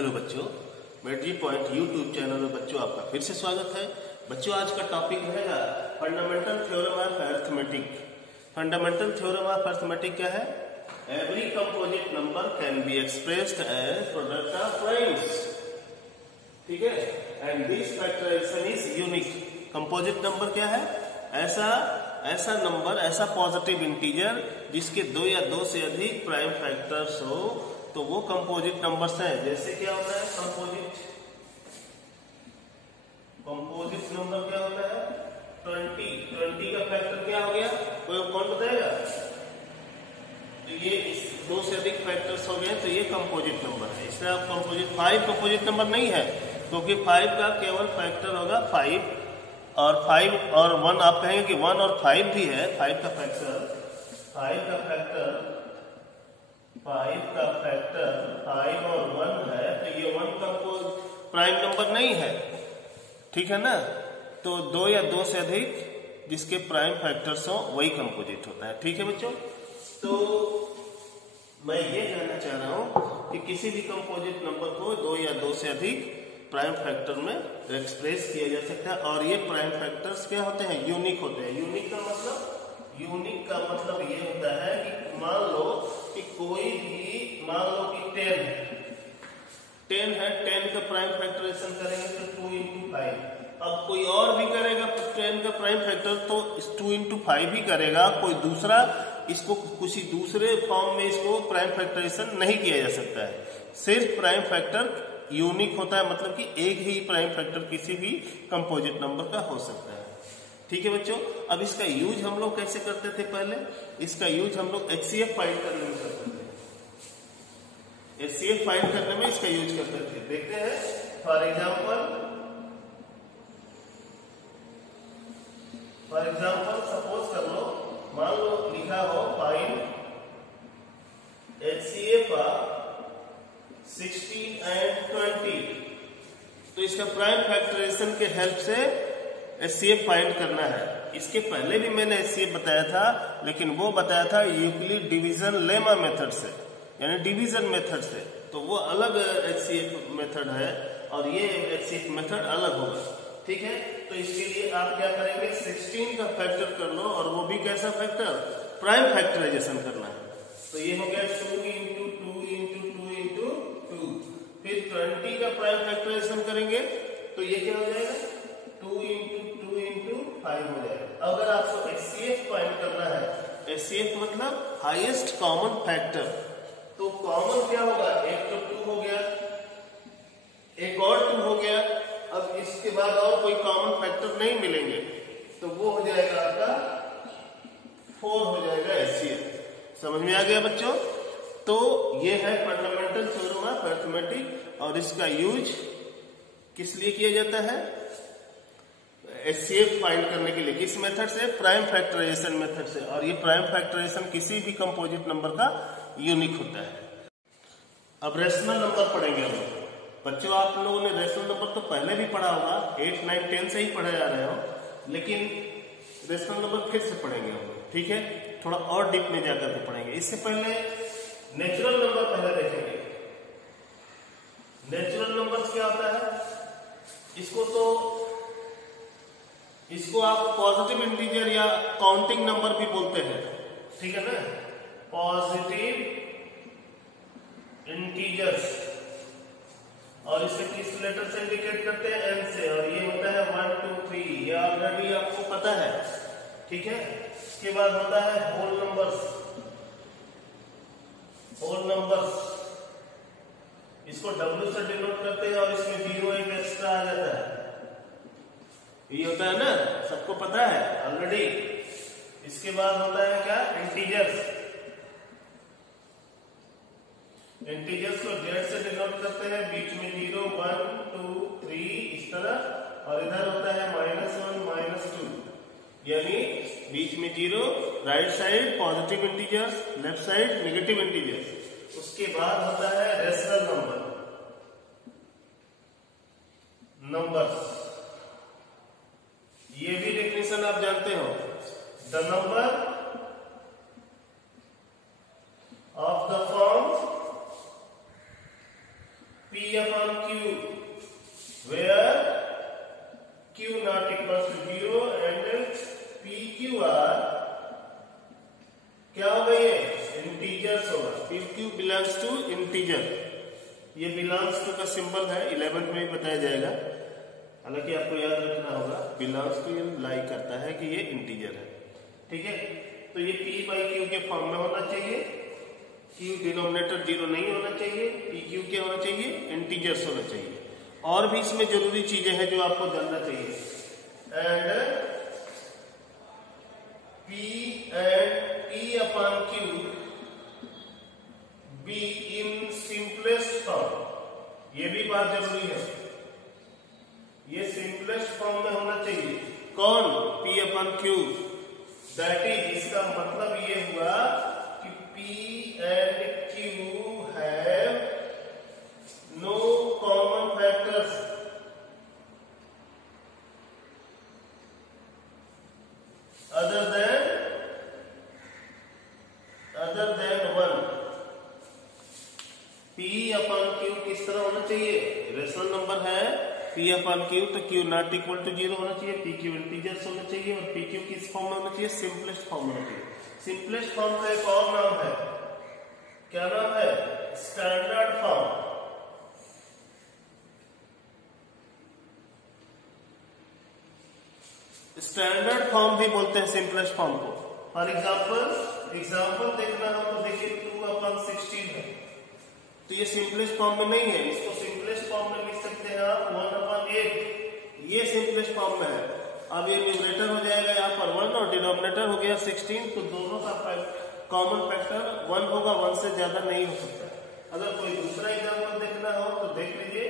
Hello बच्चों, matric point YouTube channel में बच्चों आपका फिर से स्वागत है। बच्चों आज का टॉपिक रहेगा fundamental theorem of arithmetic. Fundamental theorem of arithmetic क्या है? Every composite number can be expressed as product of primes, ठीक है, and this factorization is unique. Composite number क्या है? ऐसा नंबर, ऐसा पॉजिटिव इंटीजर जिसके दो या दो से अधिक प्राइम फैक्टर्स हो तो वो कंपोजिट नंबर्स हैं। जैसे क्या होता है कंपोजिट नंबर क्या होता है? 20 का फैक्टर क्या हो गया? कोई कौन बताएगा? तो ये दो से अधिक फैक्टर्स हो गए तो ये कंपोजिट नंबर है। इसलिए आप फाइव कंपोजिट नंबर नहीं है, क्योंकि 5 का केवल फैक्टर होगा 5 और 1 आप कहेंगे कि 1 और 5 भी है। 5 का फैक्टर 5 और 1 है, तो ये 1 का प्राइम नंबर नहीं है, ठीक है ना। तो दो या दो से अधिक जिसके प्राइम फैक्टर्स हो वही कंपोजिट होता है, ठीक है बच्चों। तो मैं ये कहना चाह रहा हूं कि किसी भी कंपोजिट नंबर को दो या दो से अधिक प्राइम फैक्टर में एक्सप्रेस किया जा सकता है, और ये प्राइम फैक्टर्स क्या होते हैं? यूनिक होते हैं। यूनिक का मतलब ये होता है कि मान लो कि कोई भी, मान लो कि 10 है, 10 का प्राइम फैक्टराइजेशन करेंगे तो 2 into 5। अब कोई और भी करेगा 10 का प्राइम फैक्टर तो 2 into 5 ही करेगा, कोई दूसरा इसको किसी दूसरे फॉर्म में इसको प्राइम फैक्टराइजेशन नहीं किया जा सकता है। सिर्फ प्राइम फैक्टर यूनिक होता है, मतलब कि एक ही प्राइम फैक्टर किसी भी कंपोजिट नंबर का हो सकता है, ठीक है बच्चों। अब इसका यूज हम लोग कैसे करते थे? पहले इसका यूज हम लोग HCF फाइंड करने में करते थे। HCF फाइंड करने में इसका यूज करते थे। देखते हैं फॉर एग्जाम्पल सपोज कर लो, मान लो लिखा हो फाइंड HCF ऑफ 16 and 20, तो इसका प्राइम फैक्टराइजेशन के हेल्प से HCF फाइंड करना है। इसके पहले भी मैंने HCF बताया था, लेकिन वो बताया था यूक्लिड डिवीजन लेमा मेथड से, यानी डिवीजन मेथड से। तो वो अलग HCF मेथड है और ये HCF मेथड अलग होगा, ठीक है। तो इसके लिए आप क्या करेंगे? 16 का फैक्टर कर लो, और वो भी कैसा फैक्टर? प्राइम फैक्टराइजेशन करना है। तो ये हो गया 2 into 2 into 2 into 2। फिर 20 का प्राइम फैक्टराइजेशन करेंगे तो ये क्या हो जाएगा? 2 into 2 into 5 हो जाएगा। अगर आपको HCF फाइंड करना है, HCF मतलब हाईएस्ट कॉमन फैक्टर, तो कॉमन क्या होगा? एक तो 2 हो गया, एक और 2 हो गया। अब इसके बाद और कोई कॉमन फैक्टर नहीं मिलेंगे, तो वो हो जाएगा आपका 4 हो जाएगा HCF। समझ में आ गया बच्चों? तो ये है फंडामेंटल थ्योरम ऑफ अरिथमेटिक, और इसका यूज किस लिए किया जाता है? HCF फाइंड करने के लिए। किस मेथड से? प्राइम फैक्टराइजेशन मेथड से। और ये प्राइम फैक्टराइजेशन किसी भी कंपोजिट नंबर का यूनिक होता है। अब रेशनल नंबर पढ़ेंगे हम लोग। बच्चों आप लोगों ने रेशनल नंबर तो पहले भी पढ़ा होगा, 8, 9, 10 से ही पढ़े जा रहे हो, लेकिन रेशनल नंबर फिर से पढ़ेंगे हम लोग, ठीक है। थोड़ा और डीप में जाकर के पढ़ेंगे। इससे पहले नेचुरल नंबर पहले देखेंगे। नेचुरल नंबर्स क्या होता है? इसको आप पॉजिटिव इंटीजर या काउंटिंग नंबर भी बोलते हैं, ठीक है ना। पॉजिटिव इंटीजर्स, और इसे किस लेटर से इंडिकेट करते हैं? N से, और ये होता है 1, 2, 3। ये ऑलरेडी आपको पता है, ठीक है। इसके बाद होता है होल नंबर्स। इसको W से डिनोट करते हैं, और इसमें 0 एक एक्स्ट्रा आ जाता है। ये होता है ना, सबको पता है ऑलरेडी। इसके बाद होता है क्या? इंटीजर्स को Z से डिनोट करते हैं, बीच में 0, 1, 2, 3 इस तरह, और इधर होता है -1, -2, यानी बीच में 0, right side positive integers, left side negative integers. उसके बाद होता है रेशनल नंबर्स। ये भी डेफिनेशन आप जानते हो। The number of the form P P Q belongs to integer. ये बिलोंग्स टू का सिंबल है, 11th में भी बताया जाएगा, हालांकि आपको याद रखना होगा बिलोंग्स टू लाई करता है कि ये इंटीजर है। ठीक है, तो ये पी बाई क्यू के फॉर्म में होना चाहिए, क्यू डिनोमिनेटर 0 नहीं होना चाहिए, पी क्यू क्या होना चाहिए, इंटीजर्स होना चाहिए। और भी इसमें जरूरी चीजें हैं जो आपको जानना चाहिए। And P and P upon Q be in simplest form, ये भी बात जरूरी है, ये सिंपलेस्ट फॉर्म में होना चाहिए। कौन? P upon Q, that is, इसका मतलब ये हुआ कि P and Q have no common factors other than 1। P upon Q किस तरह होना चाहिए? रेशनल नंबर है P upon Q, तो Q नॉट इक्वल टू 0 होना चाहिए, P Q इंटीजर्स होना चाहिए, और P Q किस फॉर्म में होना चाहिए? सिंपलेस्ट फॉर्म में होना चाहिए। सिंपलेस्ट फॉर्म का एक और नाम है, क्या नाम है? Standard form. स्टैंडर्ड फॉर्म भी बोलते हैं सिंपलेस्ट फॉर्म को। फॉर एग्जाम्पल देखना हो तो देखिए 2/16 है, तो ये सिंपलेस्ट फॉर्म में नहीं है, इसको सिंपलेस्ट फॉर्म में लिख सकते हैं आप 1/8, ये सिंपलेस्ट फॉर्म में है। अब ये न्यूमरेटर हो जाएगा यहाँ पर 1 और डिनोमिनेटर हो गया 16, तो दोनों का कॉमन फैक्टर 1 होगा, 1 से ज्यादा नहीं हो सकता। अगर कोई दूसरा एग्जाम्पल देखना हो तो देख लीजिए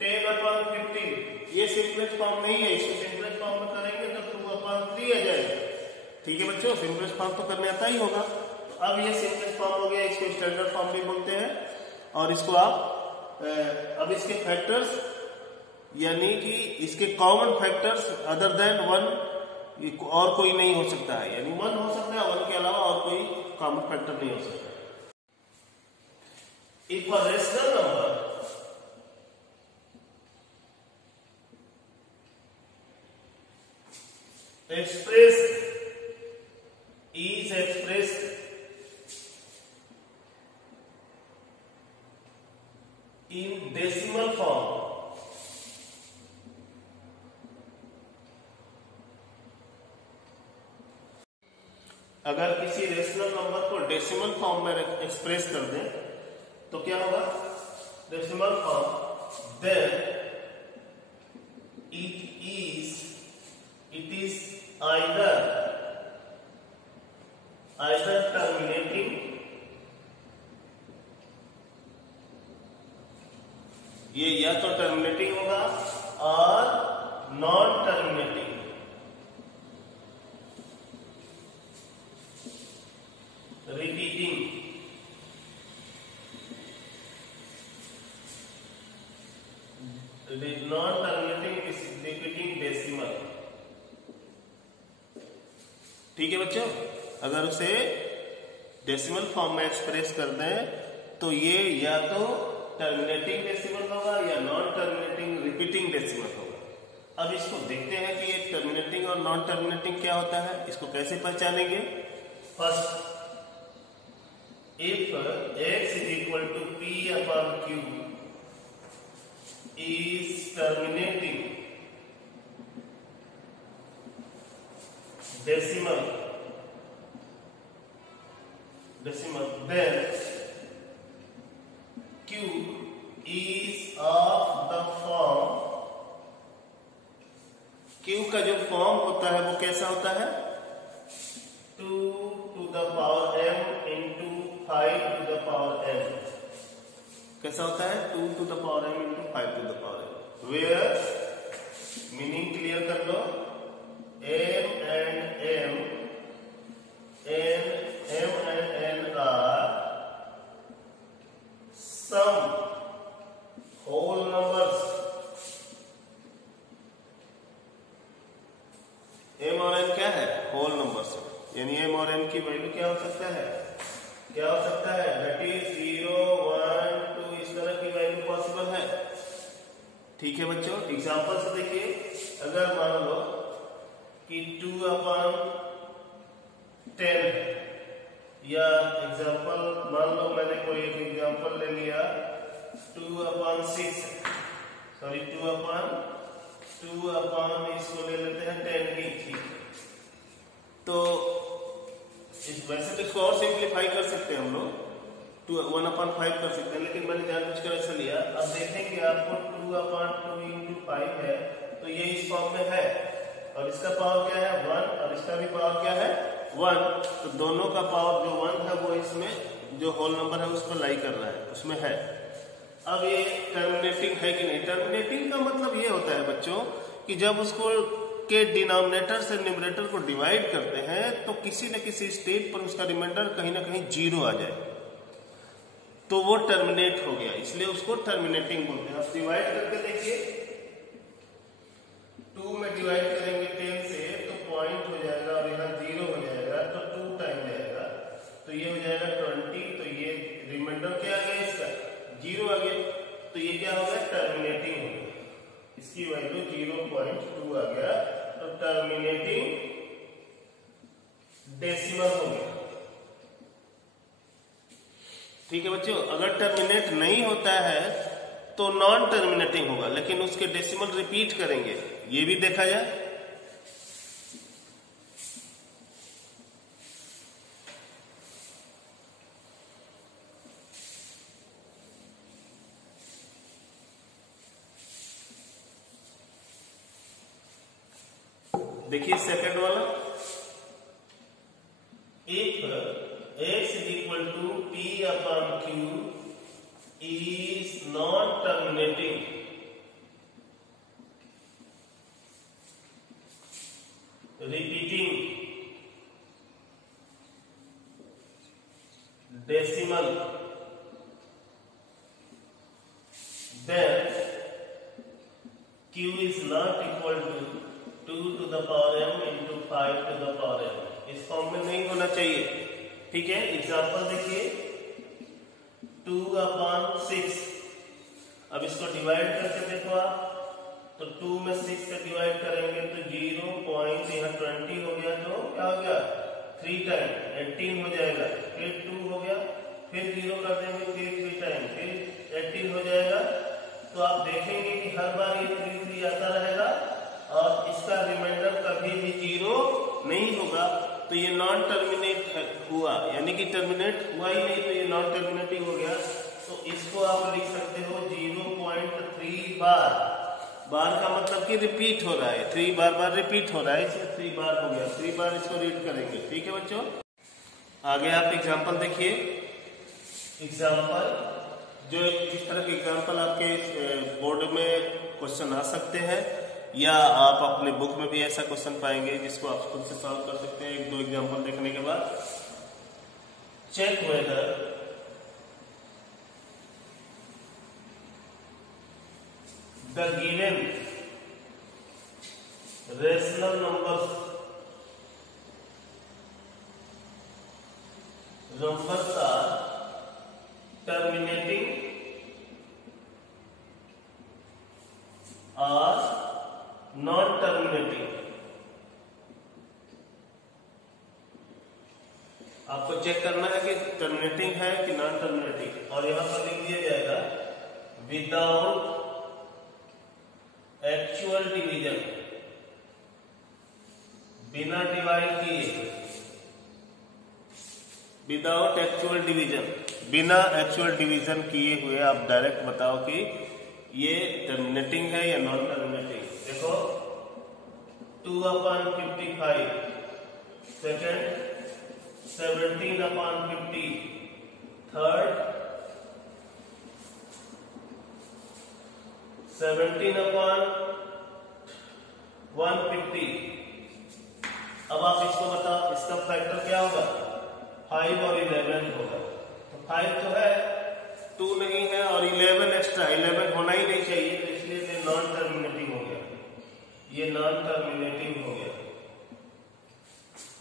10/15, ये सिंपलेस्ट फॉर्म नहीं है, इसको सिंपलेस्ट फॉर्म में करेंगे तो 2/3 आ जाएगा। ठीक है बच्चों, सिंपलेस्ट फॉर्म तो करने आता ही होगा। तो अब ये सिंपलेस्ट फॉर्म हो गया, इसको स्टैंडर्ड फॉर्म भी बोलते हैं। और इसको आप अब इसके फैक्टर्स यानी कि इसके कॉमन फैक्टर्स अदर देन 1 और कोई नहीं हो सकता है, यानी 1 हो सकता है, 1 के अलावा और कोई कॉमन फैक्टर नहीं हो सकता। If a rational number is expressed in decimal form, अगर किसी रेशनल नंबर को डेसिमल फॉर्म में एक्सप्रेस कर दें तो क्या होगा? Decimal form, then it is either terminating ये या तो टर्मिनेटिंग होगा और non terminating. Repeating, non terminating repeating decimal. ठीक है बच्चों, अगर उसे डेसिमल फॉर्म में एक्सप्रेस कर दें तो ये या तो टर्मिनेटिंग डेसिमल होगा या नॉन टर्मिनेटिंग रिपीटिंग डेसिमल होगा। अब इसको देखते हैं कि ये टर्मिनेटिंग और नॉन टर्मिनेटिंग क्या होता है, इसको कैसे पहचानेंगे। First, if x is equal to P/Q is terminating decimal, then Q is of the form, Q का जो फॉर्म होता है वो कैसा होता है? 2 to the power m into 5 to the power m। कैसा होता है? 2 to the power m into 5 to the power m। Where meaning clear कर लो, m and n are some whole numbers। m और n क्या है? होल नंबर्स, यानी m और n की वैल्यू क्या हो सकता है? दैट इज 0, 1, 2, इस तरह की वैल्यू पॉसिबल है। ठीक है बच्चों, एग्जांपल से देखिए, अगर मान लो कि 2/10 है, या एग्जाम्पल मान लो, मैंने कोई एक एग्जाम्पल ले लिया 2/6, सॉरी 2/2 इसको ले लेते हैं 10 ही, ठीक है। तो वैसे तो इसको और सिंप्लीफाई कर सकते हैं हम लोग, 1/5 कर सकते हैं, लेकिन मैंने जानबूझकर ऐसा लिया। अब देखेंगे आपको 2/2 × 5 है, तो ये इस फॉर्म में है, और इसका पावर क्या है 1, और इसका भी पावर क्या है 1, तो दोनों का पावर जो 1 है वो इसमें जो होल नंबर है उस पर लाई कर रहा है, उसमें है। अब ये टर्मिनेटिंग है कि नहीं? टर्मिनेटिंग का मतलब ये होता है बच्चों कि जब उसको के डिनोमिनेटर से न्यूमरेटर को डिवाइड करते हैं तो किसी न किसी स्टेज पर उसका रिमाइंडर कहीं ना कहीं 0 आ जाए, तो वो टर्मिनेट हो गया, इसलिए उसको टर्मिनेटिंग बोलते हैं। अब डिवाइड करके देखिए, 2 में डिवाइड करेंगे 10 से तो पॉइंट हो जाएगा और यहाँ 0 हो जाएगा, तो 2 टाइम जाएगा, तो ये हो जाएगा 20, तो ये रिमाइंडर क्या आ गया इसका 0 आ गया, तो ये क्या हो गया टर्मिनेटिंग हो गया, इसकी वैल्यू 0.2 आ गया, तो टर्मिनेटिंग डेसिमल हो गया। ठीक है बच्चों, अगर टर्मिनेट नहीं होता है तो नॉन टर्मिनेटिंग होगा, लेकिन उसके डेसिमल रिपीट करेंगे, ये भी देखा जाए। देखिए सेकंड वाला, if x = p/q is non terminating, repeating decimal, then q is not equal to 2 to the power m into 5 to the power m, इस फॉर्म में नहीं होना चाहिए। ठीक है, एग्जांपल देखिए 2/6, अब इसको डिवाइड करके देखो आप, तो 2 में 6 से डिवाइड करेंगे तो 0.20 हो गया, तो क्या हो गया 3 टाइम 18 हो जाएगा, फिर 2 हो गया, फिर 0 कर देंगे, फिर 3 टाइम, फिर 18 हो जाएगा। तो आप देखेंगे कि हर बार ये 3 आता रहेगा और इसका रिमाइंडर कभी भी 0 नहीं होगा, तो ये नॉन टर्मिनेट हुआ, यानी कि टर्मिनेट हुआ ही नहीं, तो ये नॉन टर्मिनेटिंग हो गया। तो इसको आप लिख सकते हो 0.3 बार, बार का मतलब कि रिपीट हो रहा है, 3 बार रिपीट हो रहा है, इसलिए 3 बार हो गया, 3 बार इसको रीड करेंगे। ठीक है बच्चों, आगे आप एग्जाम्पल देखिए। एग्जाम्पल जो इस तरह के एग्जाम्पल आपके बोर्ड में क्वेश्चन आ सकते हैं, या आप अपने बुक में भी ऐसा क्वेश्चन पाएंगे जिसको आप खुद से सॉल्व कर सकते हैं। 1-2 एग्जाम्पल देखने के बाद check whether the given rational numbers are terminating और नॉन टर्मिनेटिंग। आपको चेक करना है कि टर्मिनेटिंग है कि नॉन टर्मिनेटिंग, और यहां पर लिख दिया जाएगा विदाउट एक्चुअल डिवीजन, बिना डिवाइड किए, विदाउट एक्चुअल डिवीजन, बिना एक्चुअल डिवीजन किए हुए आप डायरेक्ट बताओ कि ये टर्मिनेटिंग है या नॉन टर्मिनेटिंग। देखो 2/55, सेकेंड 17/50, थर्ड 17/150। अब आप इसको बताओ, इसका फैक्टर क्या होगा 5 और 11 होगा। तो 5 तो है, 2 नहीं है, और 11 एक्स्ट्रा, 11 होना ही नहीं चाहिए, तो इसलिए ये नॉन टर्मिनेटिंग हो गया, ये नॉन टर्मिनेटिंग हो गया।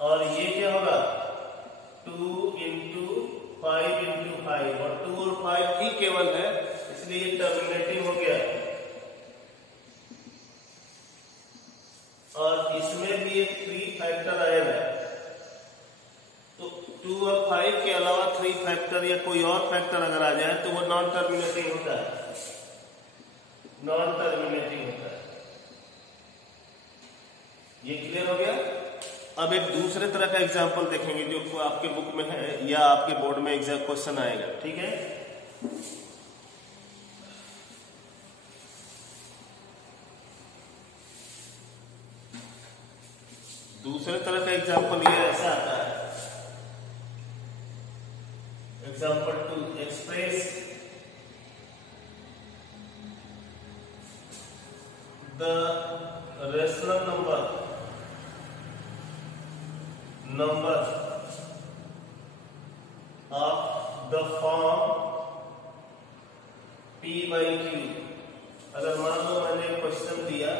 और ये क्या होगा 2 × 5 × 5, और 2 और 5 ही केवल है, इसलिए ये टर्मिनेटिंग हो गया। और इसमें भी एक 3 फैक्टर आएगा, तो 2 और 5 के अलावा 3 फैक्टर या कोई और फैक्टर अगर आ जाए तो वो नॉन टर्मिनेटिंग होता है, नॉन टर्मिनेटिंग होता है। ये क्लियर हो गया। अब एक दूसरे तरह का एग्जांपल देखेंगे जो आपके बुक में है या आपके बोर्ड में एग्जाम क्वेश्चन आएगा, ठीक है। दूसरे तरह का एग्जांपल ये ऐसा आता है, example 2, express the rational number of the form P by Q। अगर मान लो मैंने क्वेश्चन दिया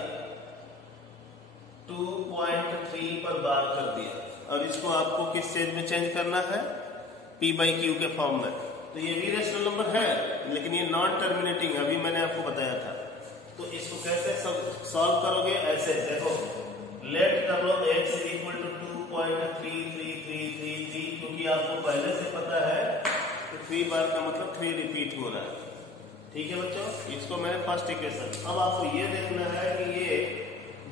2.3 पर बार कर दिया और इसको आपको किस चीज में चेंज करना है, P by Q के फॉर्म में, तो ये भी रेशनल नंबर है लेकिन ये नॉन टर्मिनेटिंग, अभी मैंने आपको बताया था। तो इसको कैसे सॉल्व करोगे, ऐसे देखो, लेट कर लो x इक्वल टू 2.3333, क्योंकि आपको पहले से पता है कि 3 बार का मतलब 3 रिपीट हो रहा है, ठीक है बच्चों। इसको मैंने फर्स्ट इक्वेशन। अब आपको ये देखना है कि ये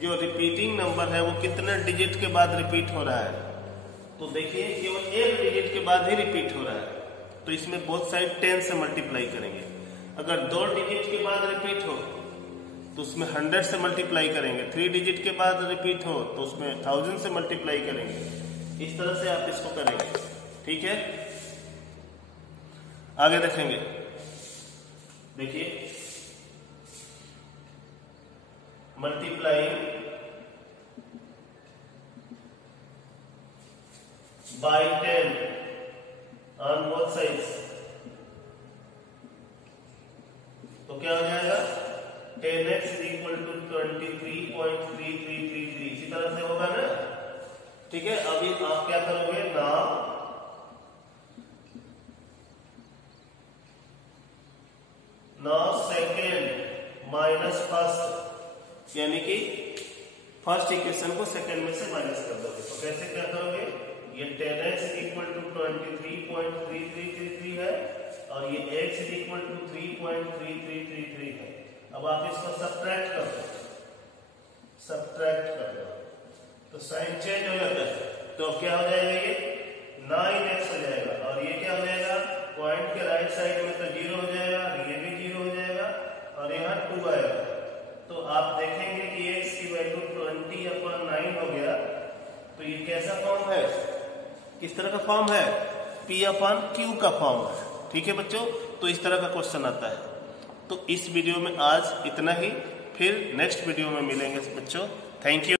जो रिपीटिंग नंबर है वो कितने डिजिट के बाद रिपीट हो रहा है। तो देखिए केवल एक डिजिट के बाद ही रिपीट हो रहा है, तो इसमें बोथ साइड 10 से मल्टीप्लाई करेंगे। अगर 2 डिजिट के बाद रिपीट हो तो उसमें 100 से मल्टीप्लाई करेंगे, 3 डिजिट के बाद रिपीट हो तो उसमें 1000 से मल्टीप्लाई करेंगे। इस तरह से आप इसको करेंगे, ठीक है। आगे देखेंगे, देखिए multiplying by 10 on both sides, तो क्या हो जाएगा, 10x इक्वल टू 23.3333, इसी तरह से होगा ना, ठीक है। अभी आप क्या करोगे, नाउ सेकेंड माइनस फर्स्ट, यानी कि फर्स्ट इक्वेशन को सेकेंड में से माइनस कर दोगे। तो कैसे क्या करोगे, ये 10x इक्वल टू 23.3333 है और ये x इक्वल टू 3.3333 है। अब आप इसको सब्ट्रैक्ट कर दो, सब्ट्रैक्ट कर दो तो साइन चेंज हो जाता है। तो क्या हो जाएगा, ये 9x हो जाएगा और ये क्या हो जाएगा, पॉइंट के राइट साइड में तो 0 हो जाएगा, ये भी 0 हो जाएगा और यहाँ 2 आएगा। तो आप देखेंगे कि x की वैल्यू 20/9 हो गया। तो ये कैसा फॉर्म है, किस तरह का फॉर्म है, P/Q का फॉर्म है, ठीक है बच्चों। तो इस तरह का क्वेश्चन आता है। तो इस वीडियो में आज इतना ही, फिर नेक्स्ट वीडियो में मिलेंगे बच्चों। Thank you.